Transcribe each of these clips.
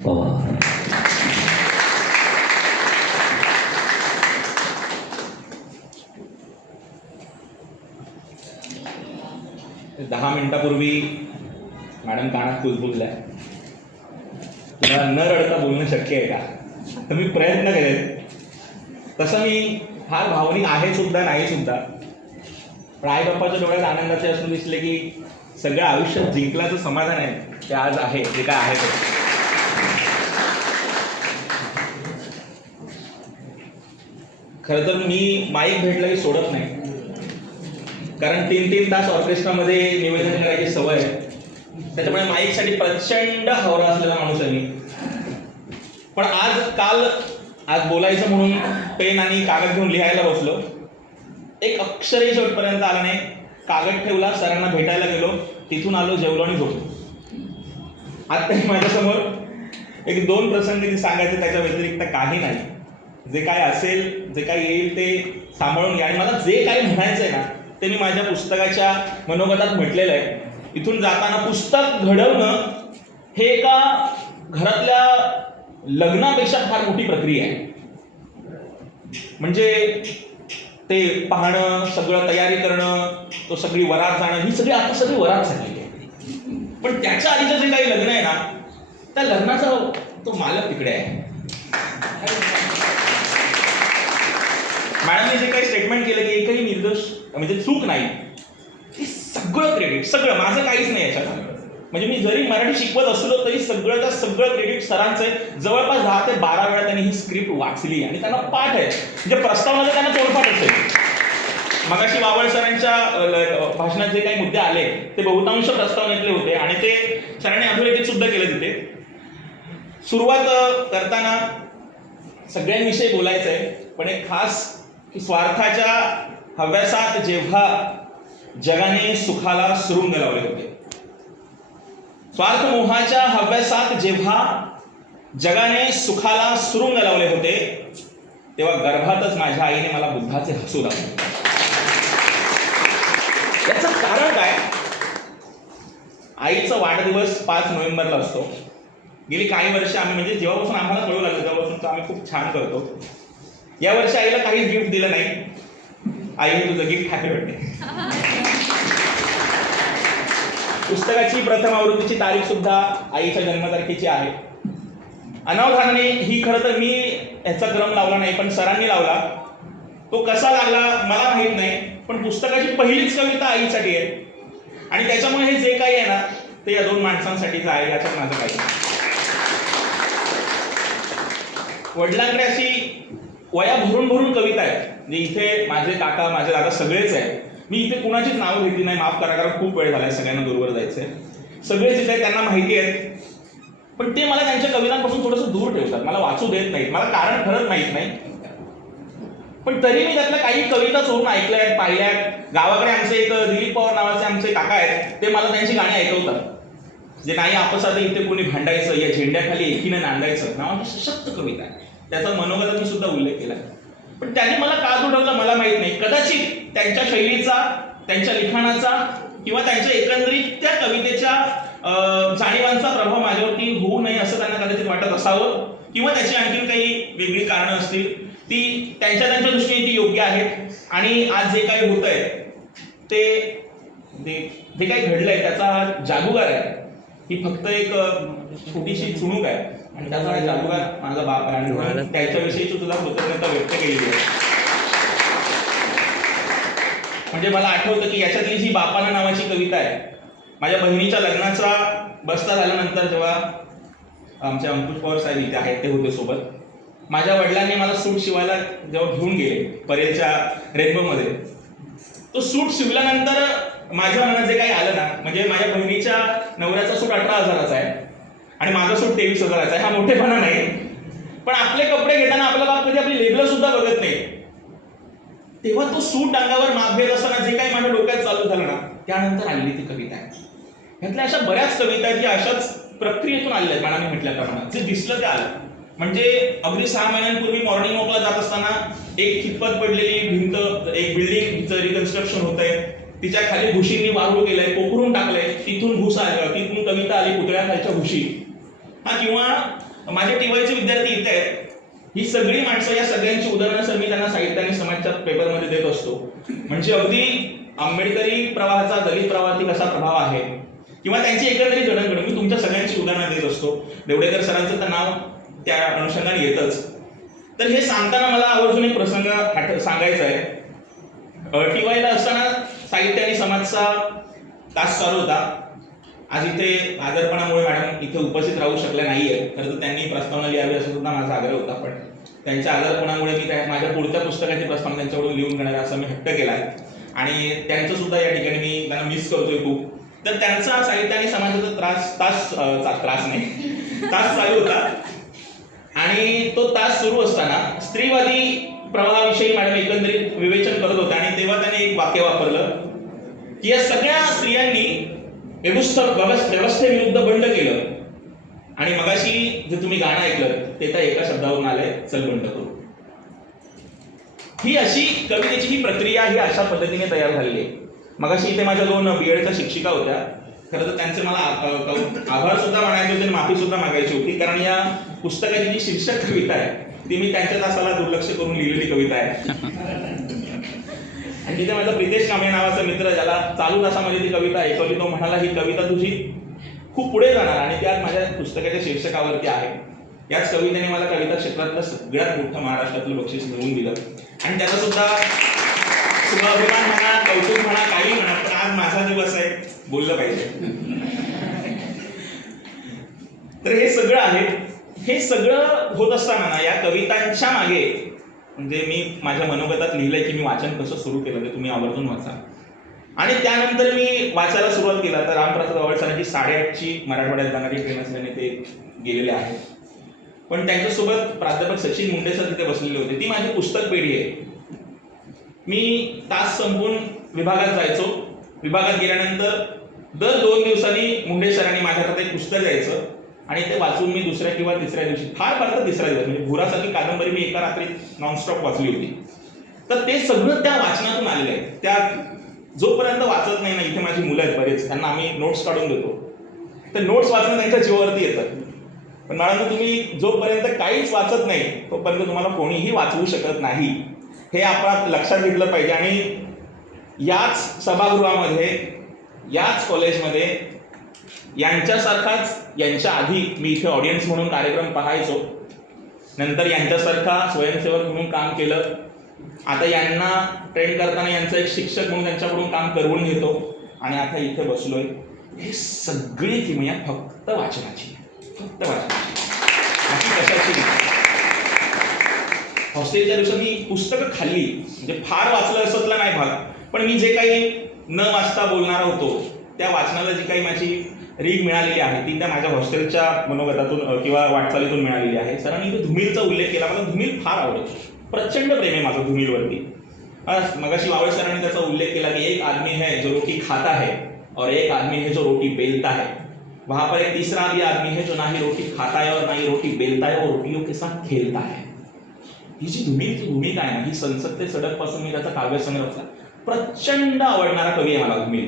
पवार दहा मिनिटापूर्वी मॅडम कानात कुजबुजल्या तुला न रडता बोलणं शक्य आहे का? तर मी प्रयत्न करेन. तसं मी फार भावनिक आहे सुद्धा नाही सुद्धा. पण आई बाप्पाच्या डोळ्यात आनंदाचे असून दिसले की सगळं आयुष्यात जिंकल्याचं समाधान आहे ते आज आहे जे काय आहे ते. खरं तर मी माईक भेटला की सोडत नाही. कारण तीन तीन तास ऑर्केस्ट्रामध्ये निवेदन करायची सवय आहे. त्याच्यामुळे माईकसाठी प्रचंड हवरा असलेला माणूस आहे मी. पण आज काल आज बोलायचं म्हणून पेन आणि कागद घेऊन लिहायला बसलो. एक अक्षरही शेवटपर्यंत आला नाही. कागद ठेवला सरांना भेटायला गेलो. तिथून आलो जेवलो आणि झोपलो. आत्ताही माझ्यासमोर एक दोन प्रसंग सांगायचे त्याच्या व्यतिरिक्त काही नाही. जे काय असेल जे काय येईल ते सांभाळून घ्या. आणि मला जे काही म्हणायचं आहे ना ते मी माझ्या पुस्तकाच्या मनोगतात म्हटलेलं आहे. इथून जाताना पुस्तक घडवणं हे एका घरातल्या लग्नापेक्षा फार मोठी प्रक्रिया आहे. म्हणजे ते पाहणं सगळं तयारी करणं तो सगळी वरात जाणं ही सगळी आता सगळी वरात झालेली आहे. पण त्याच्या आधीचं जे काही लग्न आहे ना त्या लग्नाचा तो मालक तिकडे आहे. मॅडमने जे काही स्टेटमेंट केलं की एकही निर्दोष म्हणजे चूक नाही. ते सगळं क्रेडिट सगळं. माझं काहीच नाही याच्यात. म्हणजे मी जरी मराठी शिकवत असलो तरी सगळंच्या सगळं क्रेडिट सरांचं आहे. जवळपास दहा ते बारा वेळा त्यांनी ही स्क्रिप्ट वाचली आणि त्यांना पाठ आहे. म्हणजे प्रस्तावामध्ये त्यांना तोडपाठ असेल. मगाशी वावळ सरांच्या ल- भाषणात जे काही मुद्दे आले ते बहुतांश प्रस्तावनेतले होते. आणि ते सरांनी अधोरेखित सुद्धा केले तिथे. सुरुवात करताना सगळ्यांविषयी बोलायचं आहे पण एक खास स्वार्थाच्या हव्यासात जेव्हा जगाने सुखाला सुरुंग लावले होते. स्वार्थ मोहाच्या हव्यासात जेव्हा जगाने सुखाला सुरुंग लावले होते तेव्हा गर्भातच माझ्या आईने मला बुद्धाचे हसू लागले याचं कारण काय? आईचा वाढदिवस पाच नोव्हेंबरला असतो. गेली काही वर्ष आम्ही म्हणजे जेव्हापासून आम्हाला कळू लागलं तेव्हापासून तर आम्ही खूप छान करतो. या वर्षी आईला काहीच गिफ्ट दिलं नाही. आई तुझं गिफ्ट हॅपी बर्थडे पुस्तकाची प्रथम आवृत्तीची तारीख सुद्धा आईच्या जन्मतारखेची आहे. अनावधानाने ही खरं तर मी याचा क्रम लावला नाही पण सरांनी लावला. तो कसा लागला मला माहीत नाही पण पुस्तकाची पहिलीच कविता आईसाठी आहे. आणि त्याच्यामुळे हे जे काही आहे ना ते या दोन माणसांसाठीच आहे याच्यात माझं काही वडिलांकडे अशी वया भरून भरून कविता आहेत. म्हणजे इथे माझे काका माझे दादा सगळेच आहे मी इथे कुणाचीच नावं घेतली नाही. माफ करा कारण खूप वेळ झालाय सगळ्यांना दूरवर जायचं सगळेच इथे त्यांना माहिती आहेत. पण ते मला त्यांच्या कवितांपासून थोडंसं दूर ठेवतात. मला वाचू देत नाहीत. मला कारण खरंच माहीत नाही. पण तरी मी त्यातल्या काही कविता चोरून ऐकल्या आहेत पाहिल्या आहेत. गावाकडे आमचे एक दिलीप पवार नावाचे आमचे काका आहेत. ते मला त्यांची गाणी ऐकवतात. जे नाही आपसात इथे कोणी भांडायचं या झेंड्याखाली एकीनं नांदायचं. नावाची सशक्त कविता आहे. त्याचा मनोगतात मी सुद्धा उल्लेख केला. पण त्यांनी मला का दुडवलं मला माहीत नाही. कदाचित त्यांच्या शैलीचा त्यांच्या लिखाणाचा किंवा त्यांच्या एकंदरीत त्या कवितेच्या जाणीवांचा प्रभाव माझ्यावरती होऊ नये असं त्यांना कदाचित वाटत असावं किंवा त्याची आणखी काही वेगळी कारणं असतील ती त्यांच्या त्यांच्या दृष्टीने ती योग्य आहेत. आणि आज जे काही होत आहे ते ते- जे काही घडलंय त्याचा जागूगार जादूगार आहे. ही फक्त एक छोटीशी चुणूक आहे. आणि त्याचा हा जादूगार माझा बाप आहे आणि म्हणून त्याच्याविषयीची सुद्धा कृतज्ञता व्यक्त केलेली आहे. म्हणजे मला आठवतं की याच्यातली जी बापाना नावाची कविता आहे. माझ्या बहिणीच्या लग्नाचा बसता झाल्यानंतर जेव्हा आमचे अंकुश पवार साहेब इथे आहेत ते होते सोबत. माझ्या वडिलांनी मला सूट शिवायला जेव्हा घेऊन गेले परेलच्या रेनबोमध्ये तो सूट शिवल्यानंतर माझ्या मनात जे काही आलं ना म्हणजे माझ्या बहिणीच्या नवऱ्याचा सूट अठरा हजाराचा आहे. आणि माझा सूट तेवीस हजाराचा आहे. हा मोठेपणा नाही. पण आपले कपडे घेताना आपला बाप कधी आपली लेबल सुद्धा बघत नाही. तेव्हा तो सूट अंगावर माप असताना जे काही माझ्या डोक्यात चालू झालं ना त्यानंतर आलेली ती कविता. आहे ह्यातल्या अशा बऱ्याच कविता आहेत की अशाच प्रक्रियेतून आलेल्या आहेत मनाने म्हटल्याप्रमाणे. जे दिसलं ते आलं. म्हणजे अगदी सहा महिन्यांपूर्वी मॉर्निंग वॉकला जात असताना एक खिपत पडलेली भिंत एक बिल्डिंगचं रिकन्स्ट्रक्शन होत आहे तिच्या खाली भुशींनी वारूळ केलंय पोखरून टाकलंय. तिथून भूस आलं तिथून कविता आली पुतळ्या खालच्या भुशी. हा किंवा माझे टीवायचे विद्यार्थी इथे आहेत. ही सगळी माणसं या सगळ्यांची उदाहरणं सर मी त्यांना साहित्य आणि समाजच्या पेपरमध्ये देत असतो. म्हणजे अगदी आंबेडकरी प्रवाहाचा दलित प्रवाहातील कसा प्रभाव आहे. किंवा त्यांची एकंदरीत जडणघडण. मी तुमच्या सगळ्यांची उदाहरणं देत असतो. देवडेकर सरांचं तर नाव त्या अनुषंगाने येतच. तर हे सांगताना मला आवर्जून एक प्रसंग सांगायचा आहे. टी वायला असताना साहित्य आणि समाजचा तास चालू होता. आज इथे आजारपणामुळे मॅडम इथे उपस्थित राहू शकल्या नाहीये. खरं तर त्यांनी प्रस्तावना लिहावी असं सुद्धा माझा आग्रह होता पण त्यांच्या आजारपणामुळे मी त्या माझ्या पुढच्या पुस्तकाची प्रस्तावना त्यांच्याकडून लिहून घेणार असा असं मी हट्ट केलाय आणि त्यांचं सुद्धा या ठिकाणी मी त्यांना मिस करतोय खूप. तर त्यांचा साहित्य आणि समाजाचा त्रास तास चा- त्रास नाही. तास चालू होता. आणि तो तास सुरू असताना स्त्रीवादी प्रवाहाविषयी मॅडम एकंदरीत विवेचन करत होता आणि तेव्हा त्याने एक वाक्य वापरलं की या सगळ्या स्त्रियांनी व्यवस्था व्यवस्थेविरुद्ध बंड केलं. आणि मगाशी जे तुम्ही गाणं ऐकलं ते तर एका शब्दावरून आलंय चल बंड करू. ही अशी कवितेची ही प्रक्रिया ही अशा पद्धतीने तयार झालेली आहे. मगाशी इथे माझ्या दोन बी एडच्या शिक्षिका होत्या. खरं तर त्यांचे मला आभार सुद्धा मानायचे होते आणि माफी सुद्धा मागायची होती. कारण या पुस्तकाची जी शीर्षक कविता आहे ती मी त्यांच्या तासाला दुर्लक्ष करून लिहिलेली कविता आहे. आणि तिथे माझा प्रितेश कांबळे नावाचा मित्र ज्याला चालू तासामध्ये ती कविता ऐकवली. तो म्हणाला ही कविता तुझी खूप पुढे जाणार आणि त्यात माझ्या पुस्तकाच्या शीर्षकावरती आहे. याच कवितेने मला कविता क्षेत्रातलं सगळ्यात मोठं महाराष्ट्रातलं बक्षीस मिळवून दिलं. आणि त्याचा सुद्धा स्वाभिमान म्हणा कौतुक म्हणा काही म्हणा पण आज माझा दिवस आहे बोललं पाहिजे. तर हे सगळं आहे. हे सगळं होत असताना ना या कवितांच्या मागे म्हणजे मी माझ्या मनोगतात लिहिलंय की मी वाचन कसं सुरू केलं ते तुम्ही आवर्जून वाचा. आणि त्यानंतर मी वाचायला सुरुवात केला. तर रामप्रसाद आवड सरांची साडेआठची मराठवाड्यात जाणारी ट्रेन असल्याने ते गेलेले आहेत. पण त्यांच्यासोबत प्राध्यापक सचिन मुंडे सर तिथे बसलेले होते. ती माझी पुस्तक पेढी आहे. मी तास संपून विभागात जायचो. विभागात गेल्यानंतर दर दोन दिवसांनी मुंडे सरांनी माझ्या हातात एक पुस्तक द्यायचं आणि ते वाचून मी दुसऱ्या किंवा तिसऱ्या दिवशी फार फार तर तिसऱ्या दिवस म्हणजे भुरासारखी कादंबरी मी एका रात्रीत नॉनस्टॉप वाचली होती. तर ते सगळं त्या वाचनातून आलेलं आहे. त्या जोपर्यंत वाचत नाही ना इथे माझी मुलं आहेत बरेच त्यांना आम्ही नोट्स काढून देतो. तर नोट्स वाचणं त्यांच्या जीवावरती येतं. पण मॅडम तुम्ही जोपर्यंत काहीच वाचत नाही तोपर्यंत तुम्हाला कोणीही वाचवू शकत नाही. हे आपण लक्षात घेतलं पाहिजे. आणि याच सभागृहामध्ये याच कॉलेजमध्ये यांच्यासारखाच यांच्या आधी मी इथे ऑडियन्स म्हणून कार्यक्रम पाहायचो. नंतर यांच्यासारखा स्वयंसेवक म्हणून काम केलं. आता यांना ट्रेन करताना यांचा एक शिक्षक म्हणून त्यांच्याकडून काम करवून घेतो. आणि आता इथे बसलोय. हे सगळी किमया फक्त वाचनाची. फक्त वाचनाची. कशाची? हॉस्टेलच्या दिवसात मी पुस्तकं खाल्ली. म्हणजे फार वाचलं असतला नाही भाग. पण मी जे काही न वाचता बोलणारा होतो त्या वाचनाला जी काही माझी रीग मिळालेली आहे. ती त्या माझ्या हॉस्टेलच्या मनोगतातून किंवा वाटचालीतून मिळालेली आहे. सरांनी इथे धुमिलचा उल्लेख केला मला धुमिल फार आवडतो. प्रचंड प्रेम आहे माझं धुमिलवरती. मगाशी वावळे सरांनी त्याचा उल्लेख केला की एक आदमी है जो रोटी खाता है और एक आदमी है जो रोटी बेलता है. वहां पर एक तीसरा भी आदमी है जो ना ही रोटी खाता है और ना ही रोटी बेलता है और रोटियों के साथ खेलता है. ही जी धुमिलची भूमिका आहे ना ही संसद ते सडकपासून मी त्याचा काव्यसंग्रह प्रचंड आवडणारा कवी आहे मला धुमिल.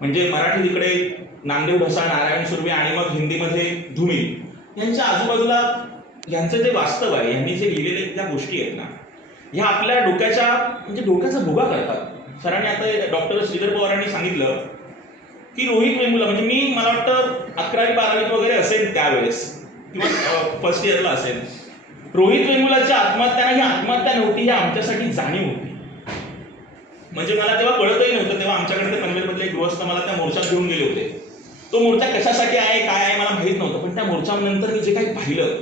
म्हणजे मराठीत इकडे नामदेव ढसाळ नारायण सुर्वे आणि मग हिंदीमध्ये धुमिल यांच्या आजूबाजूला यांचं जे वास्तव आहे यांनी जे लिहिलेले त्या गोष्टी आहेत ना ह्या आपल्या डोक्याच्या म्हणजे डोक्याचा भुगा करतात. सरांनी आता डॉक्टर श्रीधर पवारांनी सांगितलं की रोहित वेंगुला म्हणजे मी मला वाटतं अकरावी बारावीत वगैरे असेल त्यावेळेस किंवा फर्स्ट इयरला असेल. रोहित वेमुलाची आत्महत्या ही आत्महत्या नव्हती ही आमच्यासाठी जाणीव होती. म्हणजे मला तेव्हा कळतही नव्हतं तेव्हा आमच्याकडे ते पनवेलमधले एक गृहस्थ मला त्या मोर्चात घेऊन गेले होते. तो मोर्चा कशासाठी आहे काय आहे मला माहीत नव्हतं पण त्या मोर्चानंतर मी जे काही पाहिलं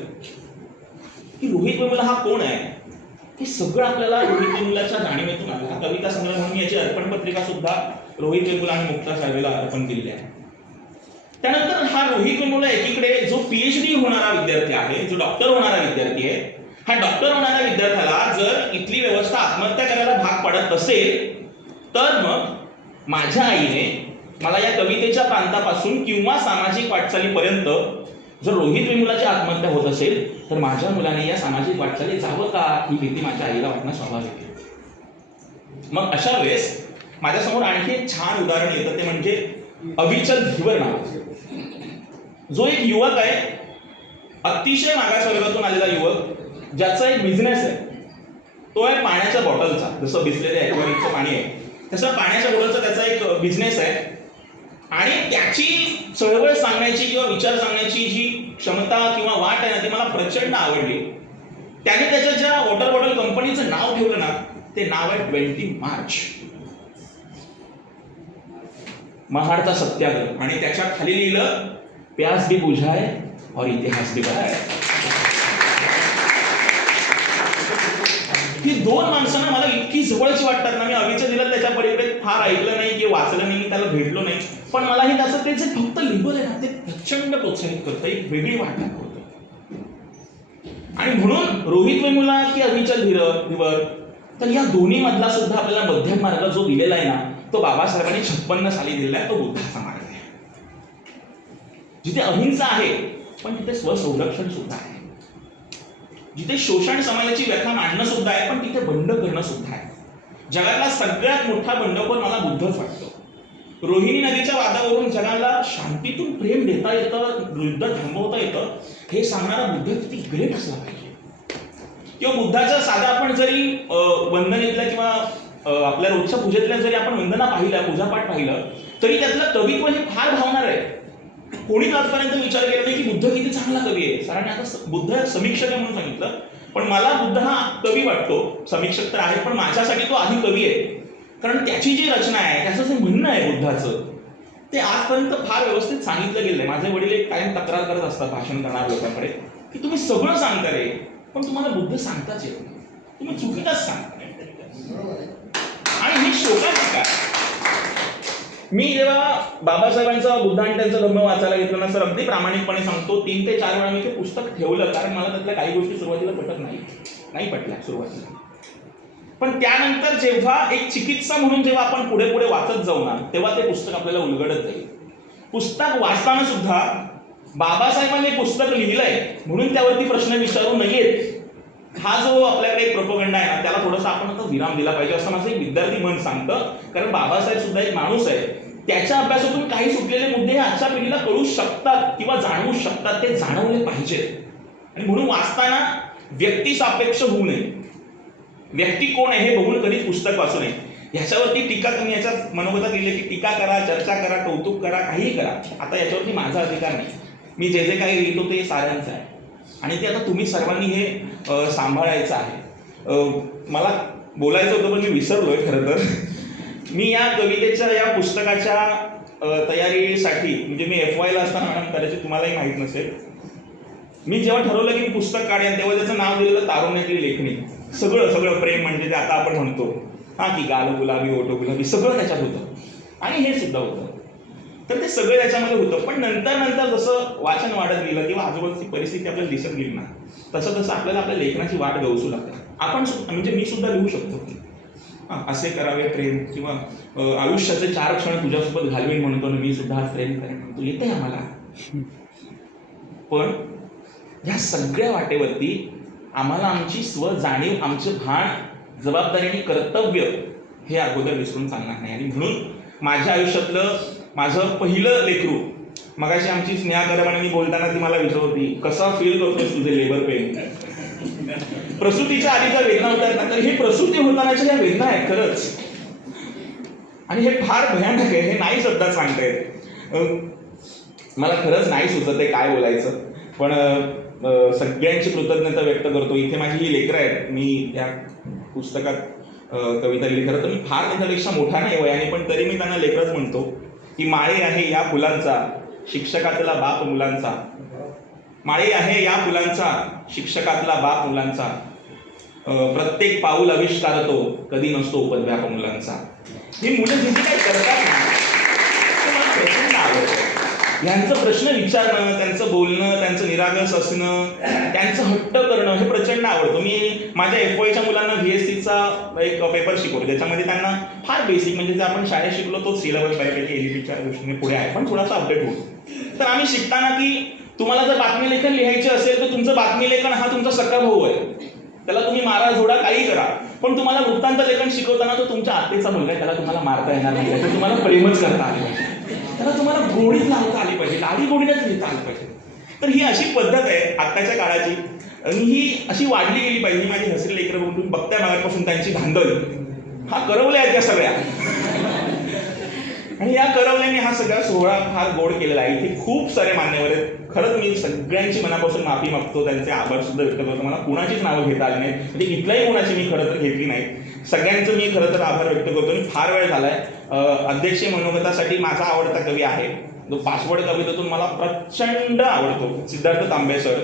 की रोहित वेमुला हा कोण आहे? हे सगळं आपल्याला रोहित वेमुलाच्या जाणीवेतून आलं. हा कविता संग्रह म्हणून याची अर्पण पत्रिका सुद्धा रोहित वेमुला आणि मुक्ता साहेबेला अर्पण केलेली आहे. त्यानंतर हा रोहित वेमुला एकीकडे जो पीएचडी होणारा विद्यार्थी आहे जो डॉक्टर होणारा विद्यार्थी आहे हा डॉक्टर होणाऱ्या विद्यार्थ्याला जर इथली व्यवस्था आत्महत्या करायला भाग पडत असेल तर मग माझ्या आईने मला या कवितेच्या प्रांतापासून किंवा सामाजिक वाटचालीपर्यंत जर रोहित वेमुलाची आत्महत्या होत असेल तर माझ्या मुलाने या सामाजिक वाटचाली जावं का? ही भीती माझ्या आईला वाटणं स्वाभाविक आहे. मग अशा वेळेस माझ्यासमोर आणखी एक छान उदाहरण येतं ते म्हणजे अविचल धीवर नाव जो एक युवक आहे अतिशय मागास वर्गातून आलेला युवक ज्याचा एक बिझनेस आहे तो आहे पाण्याच्या बॉटलचा जसं बिसलेले ॲक्वेरियमचं पाणी आहे. त्याचा पाण्याच्या बॉटलचा त्याचा एक बिझनेस आहे. आणि त्याची चळवळ सांगण्याची किंवा विचार सांगण्याची जी क्षमता किंवा वाट आहे ना ती मला प्रचंड आवडली. त्याने त्याच्या ज्या वॉटर बॉटल कंपनीचं नाव ठेवलं ना ते नाव आहे ट्वेंटी मार्च. महाडचा सत्याग्रह. आणि त्याच्याखाली लिहिलं प्यास भी बुझाय और इतिहास भी बघाय ही दोन माणसं ना मला इतकी जवळची वाटतात ना मी अविच्या दिलं त्याच्या पलीकडे फार ऐकलं नाही की वाचलं नाही मी त्याला भेटलो नाही. पण मला हे त्याचं ते जे फक्त लिबल आहे ना ते प्रचंड प्रोत्साहित करतं एक वेगळी वाट दाखवतं आणि म्हणून रोहित वेमुला की अविचल धीर तर या दोन्ही मधला सुद्धा आपल्याला मध्यम मार्ग जो दिलेला आहे ना तो बाबासाहेबांनी छप्पन्न साली दिलेला आहे तो बुद्धाचा मार्ग आहे. जिथे अहिंसा आहे पण तिथे स्वसंरक्षण सुद्धा आहे. जिथे शोषण समाजाची व्यथा मांडणं सुद्धा आहे पण तिथे बंड करणं सुद्धा आहे. जगातला सगळ्यात मोठा बंडखोर मला बुद्धच वाटतो. रोहिणी नदीच्या वादावरून जगाला शांतीतून प्रेम देता येतं युद्ध थांबवता येतं हे सांगणारा बुद्ध किती ग्रेट असला पाहिजे. किंवा बुद्धाचा साधा आपण जरी अं, वंदनेतल्या किंवा आपल्या रोजच्या पूजेतल्या जरी आपण वंदना पाहिल्या पूजापाठ पाहिलं तरी त्यातलं कवित्व हे फार भावणार आहे. कोणीच आजपर्यंत विचार केला नाही की बुद्ध किती चांगला कवी आहे? सरांनी आता बुद्ध समीक्षक आहे म्हणून सांगितलं. पण मला बुद्ध हा कवी वाटतो. समीक्षक तर आहे पण माझ्यासाठी तो आधी कवी आहे. कारण त्याची जी रचना आहे त्याचं जे म्हणणं आहे बुद्धाचं ते आजपर्यंत फार व्यवस्थित सांगितलं गेलं आहे माझे वडील एक कायम तक्रार करत असतात भाषण करणाऱ्या लोकांकडे की तुम्ही सगळं सांगता रे पण तुम्हाला बुद्ध सांगताच येत नाही. तुम्ही चुकीतच सांगता. आणि हे शोकाच आहे मी जेव्हा बाबासाहेबांचा बुद्ध आणि त्यांचा धर्म वाचायला घेतलं ना सर अगदी प्रामाणिकपणे सांगतो तीन ते चार वेळा मी ते पुस्तक ठेवलं कारण मला त्यातल्या काही गोष्टी सुरुवातीला पटत नाही. नाही पटल्या सुरुवातीला. पण त्यानंतर जेव्हा एक चिकित्सा म्हणून जेव्हा आपण पुढे पुढे वाचत जाऊ ना तेव्हा ते पुस्तक आपल्याला उलगडत जाईल. पुस्तक वाचताना सुद्धा बाबासाहेबांनी पुस्तक लिहिलंय म्हणून त्यावरती प्रश्न विचारू नयेत हा जो आपल्याकडे एक प्रपोगंड आहे ना त्याला थोडासा आपण आता विराम दिला पाहिजे असं माझं एक विद्यार्थी मन सांगतं. कारण बाबासाहेब सुद्धा एक माणूस आहे. त्याच्या अभ्यासातून काही सुटलेले मुद्दे हे आजच्या पिढीला कळू शकतात किंवा जाणवू शकतात ते जाणवले पाहिजेत आणि म्हणून वाचताना व्यक्ती सापेक्ष होऊ नये. व्यक्ती कोण आहे हे बघून कधीच पुस्तक वाचू नये. ह्याच्यावरती टीका तुम्ही याच्यात मनोगतात लिहिले की टीका करा चर्चा करा कौतुक करा काहीही करा. आता याच्यावरती माझा अधिकार नाही. मी जे जे काही लिहितो ते साऱ्यांचं आहे. आणि ते आता तुम्ही सर्वांनी हे सांभाळायचं आहे. मला बोलायचं होतं पण मी विसरलोय खरं तर. मी या कवितेच्या या पुस्तकाच्या तयारीसाठी म्हणजे मी एफ वायला असताना मॅडम कदाचित तुम्हालाही माहीत नसेल. मी जेव्हा ठरवलं की मी पुस्तक काढेन तेव्हा त्याचं नाव दिलेलं तारुण्यातली लेखणी. सगळं सगळं प्रेम म्हणजे ते आता आपण म्हणतो. हा की गाल गुलाबी ओटो गुलाबी सगळं त्याच्यात होतं. आणि हे सुद्धा होतं. तर ते सगळं त्याच्यामध्ये होतं. पण नंतर नंतर जसं वाचन वाढत गेलं किंवा आजूबाजूची परिस्थिती आपल्याला दिसत गेली ना. तसं तसं आपल्याला आपल्या लेखनाची वाट गवसू लागते. आपण म्हणजे मी सुद्धा लिहू शकतो. असे करावे प्रेम किंवा आयुष्याचे चार क्षण तुझ्यासोबत घालवीन म्हणतो आणि मी सुद्धा प्रेम करेन म्हणतो येते आम्हाला. पण ह्या सगळ्या वाटेवरती आम्हाला आमची स्व जाणीव आमचे भान जबाबदारी आणि कर्तव्य हे अगोदर विसरून चालणार नाही. आणि म्हणून माझ्या आयुष्यातलं माझं पहिलं लेकरू मगाशी आमची स्नेहा मी बोलताना ती मला विचारत होती कसा फील करतोय तुझे लेबर पेन प्रसूतीच्या आधी जर वेदना होतात ना तर ही प्रसूती होतानाच्या ज्या वेदना आहेत खरंच. आणि हे फार भयानक आहे हे नाही शब्दात सांगता येत. मला खरंच नाही सुचत आहे काय बोलायचं. पण सगळ्यांची कृतज्ञता व्यक्त करतो. इथे माझी ही लेकरं आहेत. मी या पुस्तकात कविता लिहिली. खरं तर मी फार त्यांच्यापेक्षा मोठा नाही वयाने पण तरी मी त्यांना लेकरच म्हणतो की माळे आहे या फुलांचा शिक्षकातला बाप मुलांचा. माळी आहे या फुलांचा शिक्षकातला बाप मुलांचा. प्रत्येक पाऊल आविष्कार तो कधी नसतो उपद्व्याप मुलांचा ही मुलं जे जे काही करतात ना प्रचंड आवडतं. यांचं प्रश्न विचारणं त्यांचं बोलणं त्यांचं निरागस असणं त्यांचं हट्ट करणं हे प्रचंड आवडतं. मी माझ्या एफ वायच्या मुलांना व्ही एस सीचा एक पेपर शिकवतो. ज्याच्यामध्ये त्यांना फार बेसिक म्हणजे जे आपण शाळेत शिकलो तोच सिलेबस बऱ्यापैकी एलिपीच्या दृष्टीने पुढे आहे. पण थोडासा अपडेट होतो. तर आम्ही शिकताना की तुम्हाला जर बातमी लेखन लिहायचे असेल तर तुमचं बातमी लेखन हा तुमचा सक्का भाऊ आहे. त्याला तुम्ही मारा जोडा काही करा. पण तुम्हाला वृत्तांत लेखन शिकवताना तो तुमच्या आत्तेचा मुलगा आहे त्याला तुम्हाला मारता येणार नाही. त्याचं तुम्हाला प्रेमच करता आले पाहिजे. त्याला तुम्हाला गोडीत लावता आली पाहिजे लाडी गोडीनेच लिहिता आली पाहिजे. तर ही अशी पद्धत आहे आत्ताच्या काळाची. आणि ही अशी वाढली गेली पाहिजे माझी हसरी लेकरं बघून बघताय मागापासून त्यांची धांदल. हा करवल्या आहेत त्या सगळ्या. आणि या करवण्याने हा सगळा सोहळा फार गोड केलेला आहे. इथे खूप सारे मान्यवर आहेत. खरंच मी सगळ्यांची मनापासून माफी मागतो. त्यांचे आभार सुद्धा व्यक्त करतो. मला कुणाचीच नावं घेता आली नाही म्हणजे इथल्याही कुणाची मी खरं तर घेतली नाही सगळ्यांचं मी खरं तर आभार व्यक्त करतो. आणि फार वेळ झालाय. आहे अध्यक्ष मनोगतासाठी माझा आवडता कवी आहे. जो पासवर्ड कवितेतून मला प्रचंड आवडतो. सिद्धार्थ तांबे सर.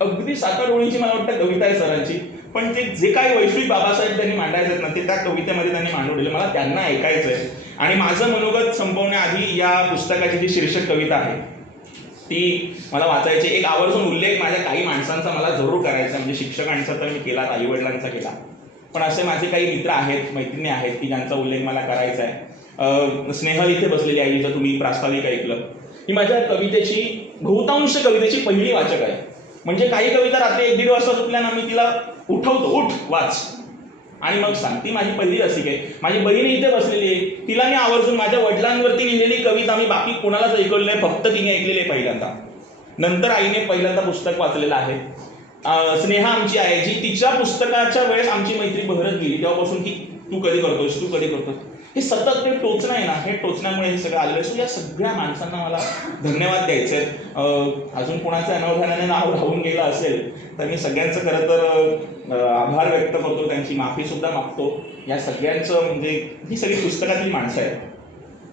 अगदी सात आठ ओळींची मला वाटतं कविता आहे सरांची. पण ते जे काही वैश्विक बाबासाहेब त्यांनी मांडायचे आहेत ना ते त्या कवितेमध्ये त्यांनी मांडवलेले मला त्यांना ऐकायचं आहे आणि माझं मनोगत संपवण्याआधी या पुस्तकाची जी शीर्षक कविता आहे ती मला वाचायची एक आवर्जून उल्लेख माझ्या काही माणसांचा मला जरूर करायचा म्हणजे शिक्षकांचा तर मी केला आई वडिलांचा केला. पण असे माझे काही मित्र आहेत मैत्रिणी आहेत की ज्यांचा उल्लेख मला करायचा आहे. स्नेहल इथे बसलेली आहे जिथं तुम्ही प्रास्ताविक ऐकलं. ही माझ्या कवितेची बहुतांश कवितेची पहिली वाचक आहे. म्हणजे काही कविता रात्री एक दीड वाजता झोपल्यानं मी तिला उठवतो उठ वाच. आणि मग सांग ती माझी पहिली रसिक. आहे माझी बहीण इथे बसलेली आहे. तिला मी आवर्जून माझ्या वडिलांवरती लिहिलेली कविता मी बाकी कोणालाच ऐकवली नाही फक्त तिने ऐकलेली आहे पहिल्यांदा. नंतर आईने पहिल्यांदा पुस्तक वाचलेलं आहे. स्नेहा आमची आहे जी तिच्या पुस्तकाच्या वेळेस आमची मैत्री बहरत गेली. तेव्हापासून की तू कधी करतोस तू कधी करतोस हे सतत ते टोचणं आहे ना हे टोचण्यामुळे हे सगळं आलेलं आहे. सो या सगळ्या माणसांना मला धन्यवाद द्यायचे आहेत. अजून कोणाचं अनवधानाने नाव राहून गेलं असेल तर मी सगळ्यांचं खरं तर आभार व्यक्त करतो. त्यांची माफीसुद्धा मागतो. या सगळ्यांचं म्हणजे ही सगळी पुस्तकातली माणसं आहेत.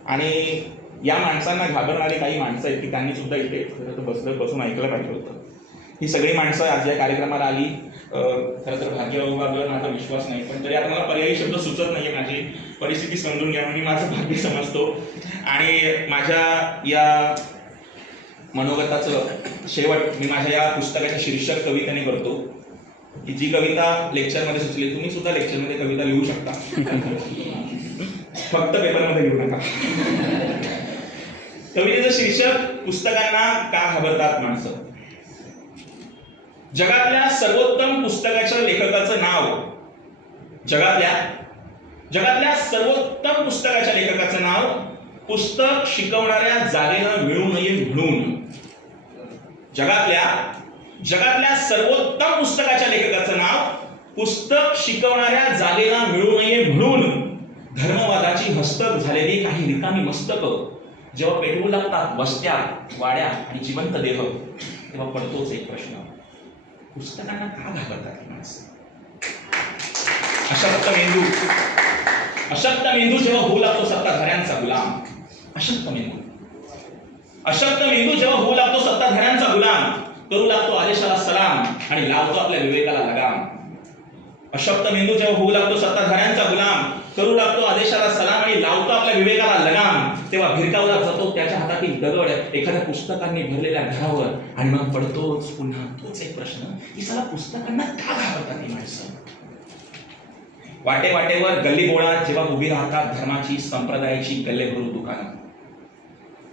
आणि या माणसांना घाबरणारी काही माणसं आहेत की त्यांनी सुद्धा इथे खरं तर बसलं बसून ऐकलं पाहिजे होतं. ही सगळी माणसं आज या कार्यक्रमाला आली. खरं तर भाग्य उभारलं माझा विश्वास नाही पण तरी आता मला पर्यायी शब्द सुचत नाहीये माझी. परिस्थिती समजून घ्या मी माझं भाग्य समजतो. आणि माझ्या या मनोगताचं शेवट मी माझ्या या पुस्तकाच्या शीर्षक कवितेने करतो. की जी कविता लेक्चरमध्ये सुचली तुम्ही सुद्धा लेक्चरमध्ये कविता लिहू शकता. फक्त पेपरमध्ये लिहू नका. कवितेचं शीर्षक पुस्तकांना का घाबरतात माणसं? जगातल्या सर्वोत्तम पुस्तकाच्या लेखकाचं नाव. जगातल्या जगातल्या सर्वोत्तम पुस्तकाच्या लेखकाचं नाव पुस्तक शिकवणाऱ्या जागेला मिळू नये म्हणून. जगातल्या जगातल्या सर्वोत्तम पुस्तकाच्या लेखकाचं नाव पुस्तक शिकवणाऱ्या जागेला मिळू नये म्हणून. धर्मवादाची हस्तक झालेली काही रिकामी मस्तकं जेव्हा पेटवू लागतात वस्त्या वाड्या आणि जिवंत देह तेव्हा पडतोच एक प्रश्न. पुस्तकांना का घाबरतात ही माणसं? अशक्त मेंदू. अशक्त मेंदू जेव्हा होऊ लागतो सत्ताधाऱ्यांचा गुलाम. अशक्त मेंदू. अशक्त मेंदू जेव्हा होऊ लागतो सत्ताधाऱ्यांचा गुलाम करू लागतो आदेशाला सलाम आणि लावतो आपल्या विवेकाला लगाम. अशक्त मेंदू जेव्हा होऊ लागतो सत्ताधाऱ्यांचा गुलाम करू लागतो आदेशाला सलाम आणि लावतो आपल्या विवेकाला लगाम. तेव्हा भिरकावला जातो त्याच्या हातातील दगड एखाद्या पुस्तकांनी भरलेल्या घरावर. आणि मग पडतोच पुन्हा. तोच एक प्रश्न. की सला पुस्तकांना का घाबरतात ही माणसं? वाटे वाटेवर गल्ली बोळात जेव्हा उभी राहतात धर्माची संप्रदायाची गल्लेभरू दुकानं.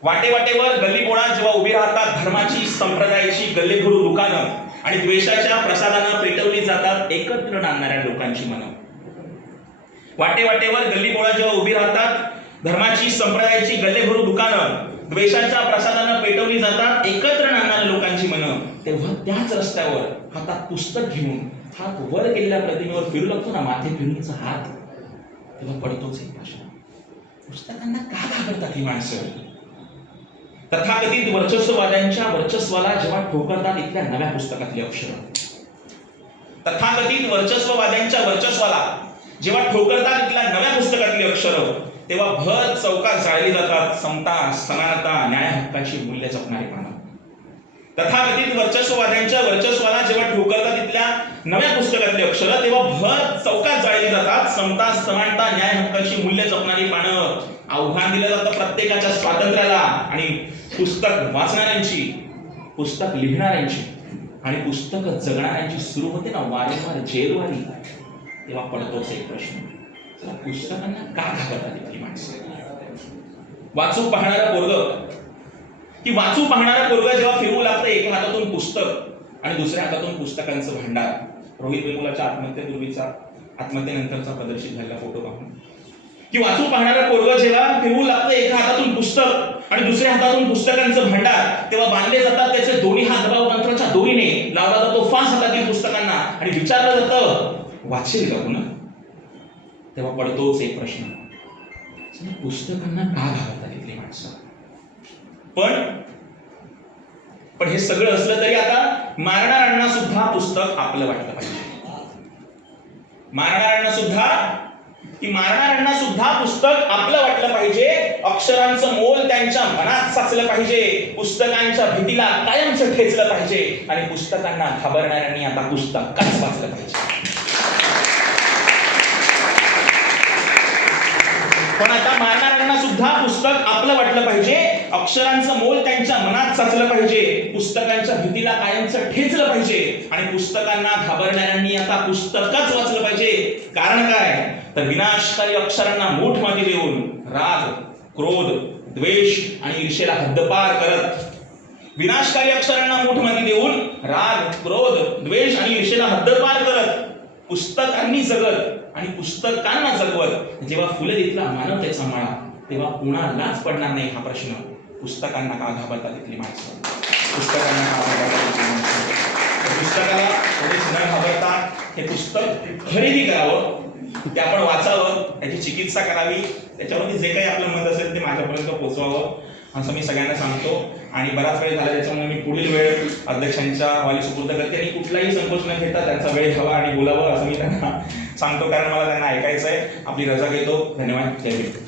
वाटे वाटेवर गल्ली बोळात जेव्हा उभी राहतात धर्माची संप्रदायाची गल्लेभरू दुकानं. आणि द्वेषाच्या प्रसादानं पेटवली जातात एकत्र नांदणाऱ्या लोकांची मनं. वाटे वाटेवर गल्ली बोळा जेव्हा उभी राहतात. धर्माची संप्रदायाची गल्लेभरू दुकानं. द्वेषाच्या प्रसादानं पेटवली जातात. एकत्र नांदणाऱ्या लोकांची मनं. तेव्हा त्याच रस्त्यावर हातात पुस्तक घेऊन हात वर केलेल्या प्रतिमेवर फिरू लागतो ना माथे फिरूनचा हात. तेव्हा पडतोच एक भाषा पुस्तकांना का घाबरतात ही माणसं? तथाकथित वर्चस्ववाद्यांच्या वर्चस्वाला जेव्हा ठोकरतात इथल्या नव्या पुस्तकातली अक्षरं. तथाकथित वर्चस्ववाद्यांच्या वर्चस्वाला जेव्हा ठोकळता इथल्या नव्या पुस्तकातली अक्षरं तेव्हा भर चौकात जाळली जातात. समता समानता न्याय हक्काची मूल्य जपणारी पानं तथाकथित वर्चस्ववाद्यांच्या वर्चस्वाला जेव्हा ठोकळता तिथल्या नव्या पुस्तकातली अक्षरं तेव्हा भर चौकात जाळली जातात. समता समानता न्याय हक्काची मूल्य जपणारी पानं आव्हान दिलं जातं प्रत्येकाच्या स्वातंत्र्याला. आणि पुस्तक वाचणाऱ्यांची पुस्तक लिहिणाऱ्यांची आणि पुस्तक जगणाऱ्यांची सुरू होते ना वारंवार जेलवारी. तेव्हा पडतोच एक प्रश्न. पुस्तकांना का घाबरतात इथली माणसं? वाचू पाहणारा पोरग की वाचू पाहणारा पोरग जेव्हा फिरू लागतं एका हातातून पुस्तक आणि दुसऱ्या हातातून पुस्तकांचं भांडार. रोहित वेमुलाच्या आत्महत्येपूर्वीचा आत्महत्येनंतरचा प्रदर्शित झालेला फोटो पाहून की वाचू पाहणारा पोरग जेव्हा फिरवू लागतं एका हातातून पुस्तक आणि दुसऱ्या हातातून पुस्तकांचं भांडार तेव्हा बांधले जातात त्याचे दोन्ही हात दबाव तंत्राच्या दोरीने लावला जातो फास हातातील पुस्तकांना आणि विचारलं जातं वाचशील का पुन्हा? तेव्हा पडतोच एक प्रश्न. पुस्तकांना का घालतात इथली माणसं? पण पण हे सगळं असलं तरी आता मारणाऱ्यांना सुद्धा पुस्तक आपलं वाटलं पाहिजे. मारणाऱ्यांना सुद्धा की मारणाऱ्यांना सुद्धा पुस्तक आपलं वाटलं पाहिजे. अक्षरांचं मोल त्यांच्या मनात साचलं पाहिजे. पुस्तकांच्या भीतीला कायमचं ठेचलं पाहिजे. आणि पुस्तकांना घाबरणाऱ्यांनी आता पुस्तकच वाचलं पाहिजे? पण आता मारणाऱ्यांना सुद्धा पुस्तक आपलं वाटलं पाहिजे. अक्षरांचं मोल त्यांच्या मनात साचलं पाहिजे. पुस्तकांच्या भीतीला कायमचं ठेचलं पाहिजे. आणि पुस्तकांना घाबरणाऱ्यांनी आता पुस्तकच वाचलं पाहिजे. कारण काय? तर विनाशकारी अक्षरांना मोठ माती देऊन राग क्रोध द्वेष आणि ईर्षेला हद्दपार करत विनाशकारी अक्षरांना मोठ माती देऊन राग क्रोध द्वेष आणि ईर्षेला हद्दपार पुस्तकांनी जगत आणि पुस्तकांना जगवत. जेव्हा फुले मानव मानवतेचा माळा तेव्हा कुणालाच पडणार नाही हा प्रश्न. पुस्तकांना का घाबरतात तिथली माणसं? पुस्तकांना का घाबरतात तर पुस्तकाला कोणीच न घाबरता हे पुस्तक खरेदी करावं ते आपण वाचावं त्याची चिकित्सा करावी त्याच्यावरती जे काही आपलं मत असेल ते माझ्यापर्यंत पोचवावं. असं मी सगळ्यांना सांगतो. आणि बराच वेळ झाला त्याच्यामुळे मी पुढील वेळ अध्यक्षांच्या हवाली सुपूर्द करते आणि कुठलाही संकोच न घेता त्यांचा वेळ घ्यावा आणि बोलावं असं मी त्यांना सांगतो. कारण मला त्यांना ऐकायचं आहे आपली रजा घेतो. धन्यवाद. जय हिंद.